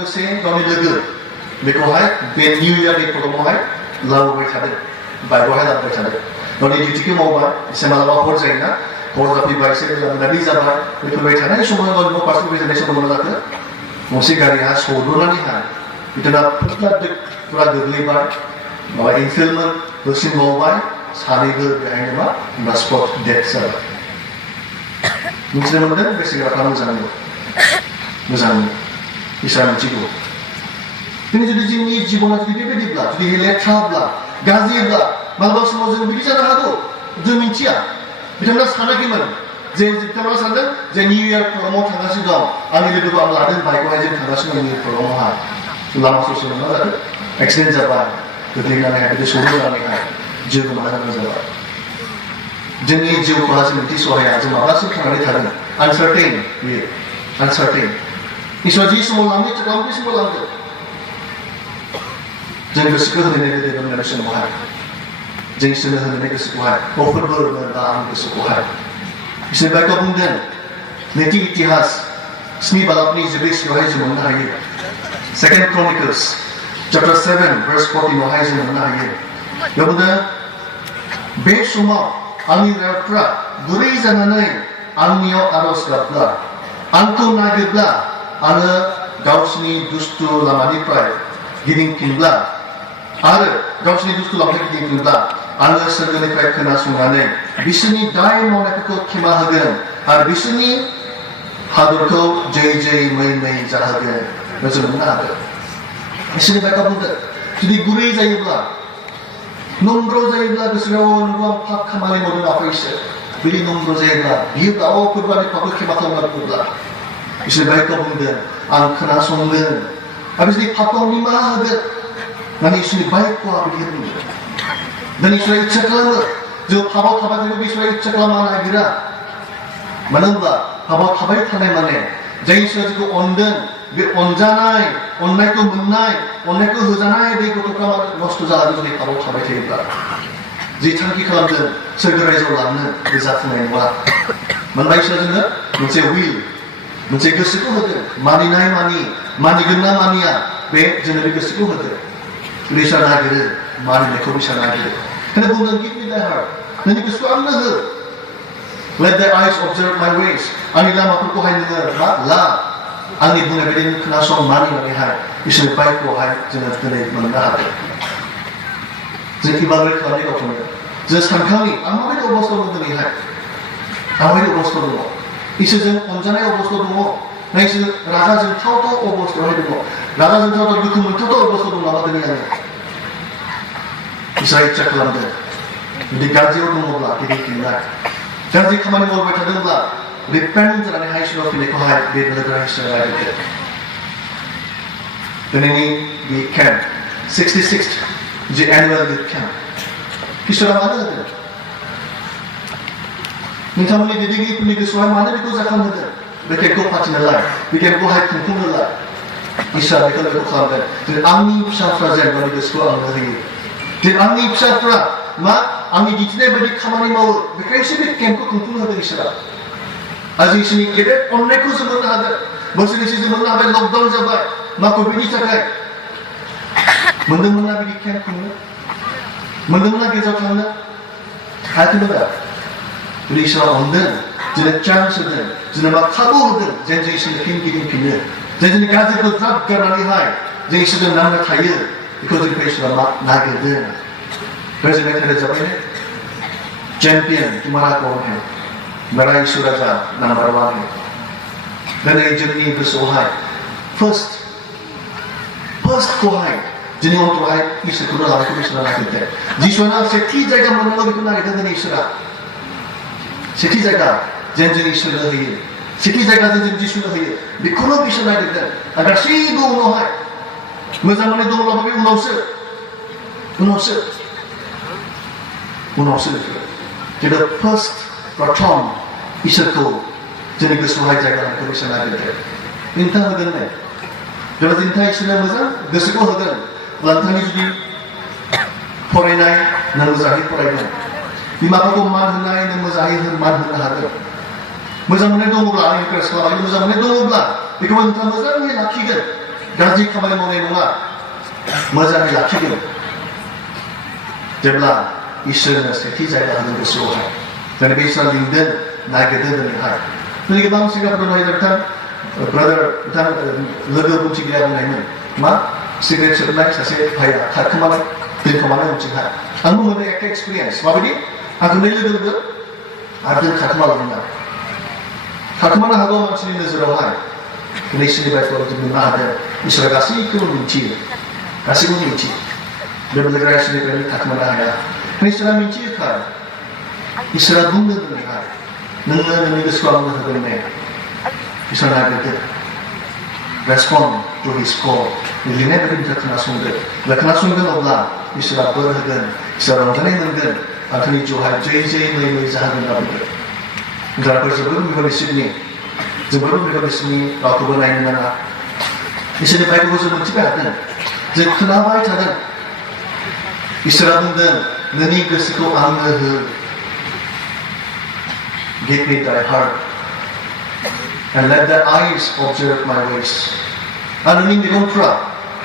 लोगोसे गावनि लोगो बेखौहाय बे निउ इयारनि प्रग्रामावहाय लाबोबाय थादों बाइकआवहाय लाबोबाय थादों गावनि डिउटिखौ मावबाय एसे मालाबा हर जायोना हर जाफैबाय एसे मोनाबिलि जाबाय बेफोरबायदि थानाय समाव गावनि न' फारसे फैजानाय समाव मा जाखो गंसे गारिया सौदुनानैहाय बिथाङा फुरा गोग्लैबाय माबा इनफिल्डमोन होसिनबावबाय सानैबो बेहायनो मा स्पट डेथ जाबाय मिथिनो मोनदों बेसेग्राफ्रा मोजां इसोरा मिथिगौ दिनै जुदि जोंनि जिबना जुदि बेबायदिब्ला जुदि लेथ्राब्ला गाज्रिब्ला माब्लाबा समाव जों बिदि जानो हागौ जों मिथिया बिथांमोना सानाखैमोन जे बिथांमोना सानदों जे निउ इयार प्रग्रामाव थांगासिनो दं आंनि लोगोखौ आं लादों बाइकआवहाय जों थांगासिनो दं निउ इयार प्रग्रामावहाय लामा ससेयाव मा जादों एक्सिडेन्ट जाबाय गोग्लैनानैहाय बिदि सौदावनानैहाय जिउ गोमानो गोनां जाबाय जोंनि जिउखौहाय जों मिथिसहाया जों माब्लासिम थांनानै थागोन आनसार्टेन बेयो आनसार्टेन इसोरा जि समाव लांनो बे समाव लांगोन जों गोसोखौ होनानै दोनगोन बे समावहाय जों इसोरनो होनानै गोसोखौहाय फोरबो दा आंनि गोसोखौहाय इसोर बाइकआव बुंदों नैथि इतिहास 7 बालाबनि 14 जों मोननो हायो 2 Chronicles chapter 7 verse 14 आवहाय जों मोननो हायो बेयाव बुंदों बे समाव आंनि रायफ्रा गुरै जानानै आंनियाव आरज गाबब्ला आंखौ नागिरब्ला आरो गावसिनि दुष्ट लामानिफ्राय गिदिंफिनब्ला आरो गावसिनि दुष्ट लामानिफ्राय गिदिंफिनब्ला आङो सोरगोनिफ्राय खोनासंनानै बिसोरनि दाय मावनायफोरखौ खेमा होगोन आरो बिसोरनि हादरखौ जै मै जाहोगोन जों मोननो हागोन इसोरनि बाइकआ बुंदों जुदि गुरै जायोब्ला नम्र जायोब्ला गोसोआव नंगौ आं पाप खामानि मावदों आफायसो बिदि नम्र जायोब्ला बियो गाव फोरबानि पापखौ खेमा खालामना बुङोब्ला इसोर बाइकआव बुंदों आं खोनासंगोन आरो जुदि पापआव निमाहा होगोन माने इसोरनि बाइकखौ बिदि बुंदों dan इसोरा इच्छा खालामो जों पापाव थाबाय थायोब्ला इसोरा इच्छा खालामनो नागिरा मानो होनब्ला पापाव थाबाय थानाय माने जाय इसोरा जोंखौ अनदों बे अनजानाय अननायखौ मोननाय अननायखौ होजानाय बे गथ'फ्रा नस्थ' जालाङो जुदि पापाव थाबाय थायोब्ला जि थांखि खालामदों सोरगो रायजोआव लांनो बे जाफुंनाय नङा मानोना इसोरा जोंनो मोनसे उइल मोनसे गोसोखौ होदों मानिनाय मानिगोन ना मानिया बे जोंनो बे गोसोखौ होदों इसोरा नागिरो मानिनायखौ इसोरा नागिरो बेखायनो बुंदों give me thy heart नोंनि गोसोखौ आंनो हो let thy eyes observe my ways आंनि लामाफोरखौहाय नोङो ला आंनि बुंनाय बायदि खोनासं मानिनानैहाय इसोरनि बाइकखौहाय जोङो दिनै मोननो हादों जों इभालुवेट खालामनाय गावखौनो जों सानखांनि आं माबायदि अबस्थायाव दं दिनैहाय आं माबायदि अबस्थायाव दङ इसोरजों अनजानाय अबस्थायाव दङ ना इसोर रागा जोंथावथाव अबस्थायावहाय दङ रागा जोंथावथाव दुखु मोनथावथाव अबस्थायाव दं नामा दिनै आङो इसोरा इच्छा खालामदों जुदि गाज्रियाव दङब्ला गिदिंफिननाय गाज्रि खामानि मावबाय थादोंब्ला रिपेन्ट जानानैहाय इसोराव फैनायखौहाय बे लोगोआ इसोरा नागिरदों दिनैनि बे केम्प 66th जे एनुवेल युथ केम्प इसोरा मानो होदों नोंथांमोननि दैदेनगिरिफोरनि गोसोआवहाय मानो बेखौ जाखांहोदों बे केम्पखौ फाथिनोलाय बे केम्पखौहाय खुंफुंनोलाय इसोरा बेखौ लोगो खालामदों दिनै आंनि फिसाफ्रा जेन गावनि गोसोखौ आंनो होयो दिनै आंनि फिसाफ्रा मा आंनि दिन्थिनाय बायदि खामानि मावो बेखायसो बे केम्पखौ खुंफुंनो होदों इसोरा आरो इसोरनि गेदेर अननायखौ जों मोननो हादों बोसोरनैसो जों मोननो हाबाय लकडाउन जाबाय मा कभिडनि थाखाय मोनदोंमोन ना बिदि केम्प खुंनो मोनदोंमोन ना गेजेराव थांनो हायाखैमोन दा जुदि इसोरा अनदों जोंनो चान्स होदों जोंनो मा खाबु होदों जेन जों इसोरनि फिन गिदिंफिनो जेन जोंनि गाज्रिखौ ज्राब गारनानैहाय जों इसोरजों नांना थायो बेखौ जोंखौ इसोरा मा नागिरदों प्रेजेन्ट मेथाइ रोजाबाय चैंपियन तुम्हारा कौन है मेरा यीशु राजा नंबर 1 है दिनै जोंनि गोसोआवहाय फार्स्टखौहाय जोंनि अन्तरावहाय इसोरखौनो लानायखौ इसोरा नागिरदों जिसुआनो सेथि जायगा मोननांगौ बेखौ नागिरदों दिनै इसोरा सेथि जायगा जेन जों इसोरनो होयो सेथि जायगा जों जिसुनो होयो बेखौनो इसोर नागिरदों आरो गासैबो उनावहाय मोजां मोननाय दङब्लाबो बे उनावसो जेब्ला फार्स्ट प्रथम इसोरखौ जोंनि गोसोआवहाय जायगा लानायखौ इसोर नागिरदों नोंथाङा होगोन ने जेब्ला नोंथाङा इसोरनो मोजां गोसोखौ होगोन अब्ला नोंथांनि जुदि फरायनाय नों मोजाङै फरायगोन बिमाफोरखौ मान होनाय नों मोजाङै मान होनो हागोन मोजां मोननाय दङब्ला आं इनकारेज खालामो मोजां मोननाय दङब्ला बेखौ नोंथाङा मोजाङै लाखिगोन गाज्रि खामानि मावनाय नङा मोजाङै लाखिगोन जेब्ला इसोरनो सेथि जायगा होगोन गोसोआवहाय जों बे इसोरा लिंदों नागिरदों दिनैहाय दिनै गोबां सिगांफोर दङ बिथां ब्रादार बिथां लोगो बुंथि गैया बुंनायमोन मा सिगारेट सोबनाय सासे भाइया खारखोमानाय दोनखोमानाय मोनसेहा आंबो मोनदों एखे एक्सपिरियेन्स माबायदि आंखौ नै लोगो लोगो आरो खारखोमालांदों खारखोमानो हागौ मानसिनि नोजोरावहाय दिनै सोलिबायफोराव जों नुनो हादों इसोरा गासैखौबो मिथियो गासैबो मिथियो बेबायदि इसोरनिफ्रायनो खारखोमानो हाया इसोरा मिथियोखा इसोरा बुंदों दिनैहाय नोङो नोंनि गोसोखौ आंनो होगोन ने इसोरा नागिरदों रेसपन्ड टु हिज कल लिरनाय बायदिनिफ्राय खोनासंदो खोनासंगोन अब्ला इसोरा बोर होगोन इसोरा रंजानाय मोनगोन आंनि जिउहाय जै जै मै मै जाहोगोन होनना बुंदों जायफोर जोबोद बिबारिसिनि रावखौबो नायनो नाङा इसोरनि बाइबेलखौ जों मोनथिबाय हादों जों खोनाबाय थादों इसोरा बुंदों नोंनि गोसोखौ आंनो हो give me thy heart and let thy eyes observe my ways आरो नोंनि मेगनफ्रा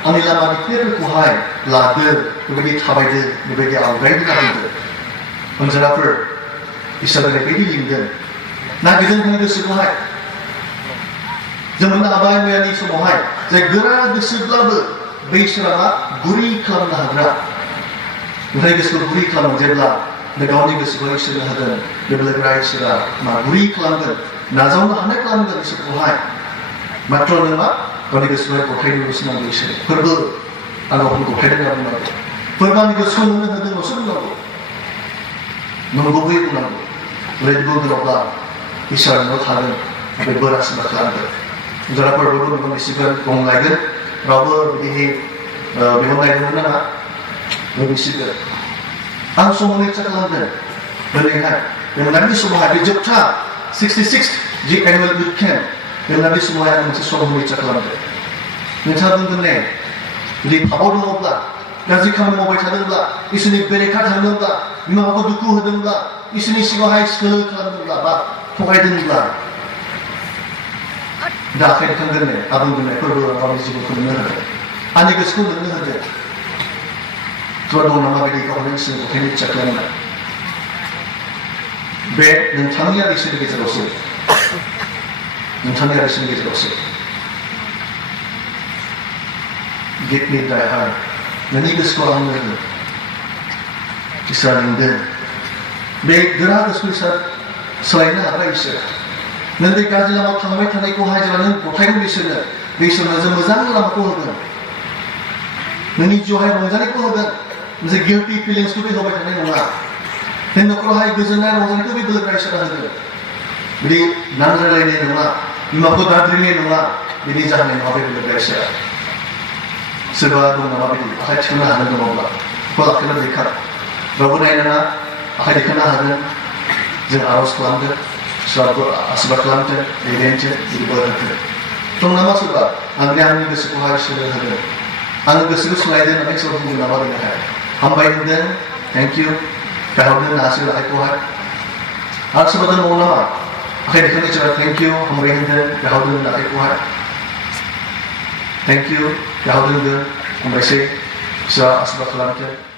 आंनि लामानि फेरफोरखौहाय लादो बेबायदि थाबायदो बेबायदि आवगायदो लादो अनजानाफोर इसोरा बेबायदि लिंदों नागिरदों नोंनि गोसोखौहाय जों मोननो हाबाय मैयानि समावहाय जे गोरा गोसोब्लाबो बै इसोरा मा गुरै खालामनो हाग्रा ओमफ्राय गोसोखौ गुरै खालामो जेब्ला बे गावनि गोसोखौ इसोरनो होगोन बेबायदिब्ला इसोरा मा गुरै खालामगोन नाजावनो हानाय खालामगोन इसोरखौहाय मात्र नों मा गावनि गोसोखौहाय गथायनोल'सो नांगौ इसोर फोरबो आं गावखौ गथायदों होनना बुंनांगौ फोरबो आंनि गोसोखौ नोंनो होदोंल'सो बुंनांगौ नंगौबै बुंनांगौ बेबायदि बुंगोन अब्ला इसोरा नोंनाव थागोन बे बोरा सिमा खालामगोन जराफोर बयबो नोंखौ मिसिगोन गंलायगोन रावबो बिदि बेखौ नायनो नाङा मिसिगोन आं समाव इच्छा खालामदों दिनैहाय बे मोनाबिलि समावहाय बे जोबथा 66 जि एनुवेल बुट केम्प बे मोनाबिलि समावहाय आं मोनसे सम होनो इच्छा खालामदों नोंथाङा बुंगोन ने जुदि पापाव दङब्ला गाज्रि खामानि मावबाय थादोंब्ला इसोरनि बेरेखा थांदोंब्ला बिमा बिफाखौ दुखु होदोंब्ला इसोरनि सिगाङावहाय सोलो खालामदोंब्ला बा थगायदोंब्ला दा आखाइ दैखांगोन ने आबुं बुंनाय फोरबो गावनि जिउखौ नोंनो होदों आंनि गोसोखौ नोंनो होदों थुवा दं नामा बायदि गावनि इसोरनि गथायनो इच्छा खालामनाय बे नोंथांनि आरो इसोरनि गेजेरावसो नोंथांनि आरो इसोरनि गेजेरावसो give me thy heart नोंनि गोसोखौ आंनो हो इसोरा लिंदों बे गोरा गोसोखौ इसोरा सोलायनो हाग्रा इसोर नों बे गाज्रि लामायाव थांबाय थानायखौहाय जेब्ला नों गथायगोन इसोरनो बे इसोरनो जों मोजां लामाखौ होगोन नोंनि जिउहाय रंजानायखौ होगोन मोनसे गिल्टि फिलिंसखौ बे होबाय थानाय नङा बे न'खरावहाय गोजोननाय रंजानायखौ बे बोलोग्रा इसोरा होगोन बिदि नांज्लायलायनाय नङा बिमाखौ दाद्रिनाय नङा बिदि जाहोनाय नङा बे बोलोग्रा इसोरा सोरबा दं नामा बिदि आखाइ थिखांनो हानाय दङब्ला बेखौ आखाइनो दैखार रावबो नायनाङा आखाइ दैखांनो हागोन जों आर'ज खालामदों सोरबाबो आसिरबाद खालामथों दैदेनथों बिदि बोर होथों दं नामा सोरबा आंनि गोसोखौहाय इसोरनो होगोन आङो गोसोखौ सोलायदों होननानै सोरबा बुंदों नामा बेनोहाय हामबाय होनदों थेंक इउ गाहरदों नासै आखाइखौहाय आरो सोरबा दङ नामा आखाइ दैखांनो सोरबा थेंक इउ हामबाय होनदों गाहरदों आखाइखौहाय थेंक इउ गाहरदों हामबायसै सोरबा आसिरबाद खालामथों